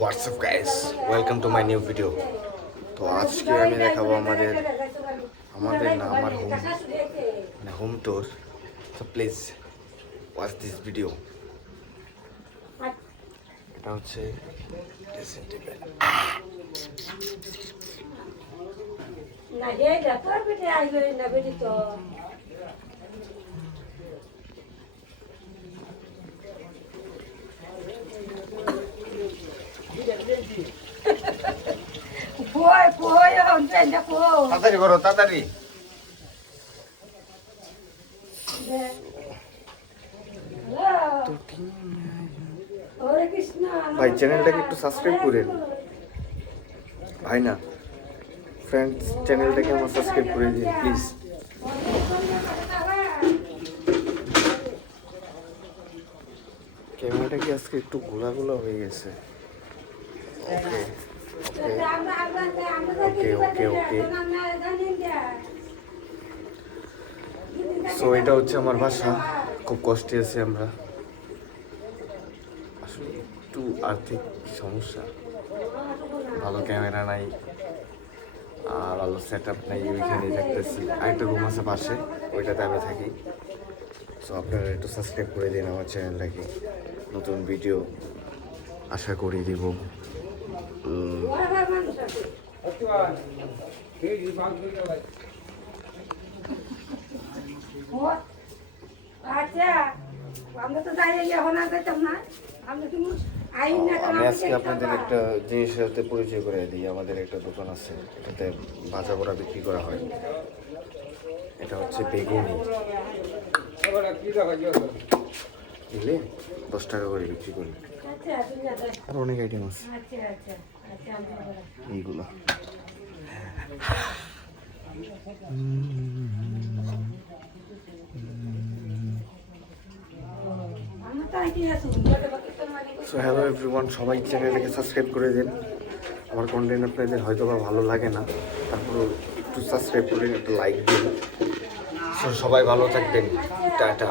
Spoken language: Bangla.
WhatsApp guys, welcome to my new video. তো আজকে আমি দেখাবো আমাদের না আমার হোম ট্যুর। তো প্লিজ ওয়াচ দিস ভিডিও। এটা হচ্ছে ড্রেসিং টেবিল। তাড়াতাড়ি করো, তাড়াতাড়ি। ভাই চ্যানেলটাকে একটু সাবস্ক্রাইব করেন ভাই, না ফ্রেন্ডস চ্যানেলটাকে আমার সাবস্ক্রাইব করে দিন প্লিজ। ক্যামেরাটা কি আজকে একটু ঘোলা হয়ে গেছে? ওকে ওকে ওকে ওকে। সো এটা হচ্ছে আমার বাসা। খুব কষ্টে আছি আমরা, আসলে একটু আর্থিক সমস্যা, ভালো ক্যামেরা নাই আর ভালো সেট আপ নাই, ওইখানেই থাকতেছি। আরেকটা রুম আছে পাশে, ওইটাতে আমরা থাকি। সো আপনারা একটু সাবস্ক্রাইব করে দিন আমার চ্যানেলটাকে, নতুন ভিডিও আশা করি দিব। আমি আজকে আপনাদের একটা জিনিসের সাথে পরিচয় করে দিই। আমাদের একটা দোকান আছে, এটাতে ভাজা পোড়া বিক্রি করা হয়। এটা হচ্ছে বেগুনি, বুঝলে 10 টাকা করে বিক্রি করি। আর অনেক আইটেম আছে এইগুলো। সো হ্যালো এভরিওয়ান, সবাই চ্যানেলটাকে সাবস্ক্রাইব করে দিন। আমার কন্টেন্ট আপনাদের হয়তো বা ভালো লাগে না, তারপরেও একটু সাবস্ক্রাইব করে একটু লাইক দিন। সো সবাই ভালো থাকবেন, টাটা।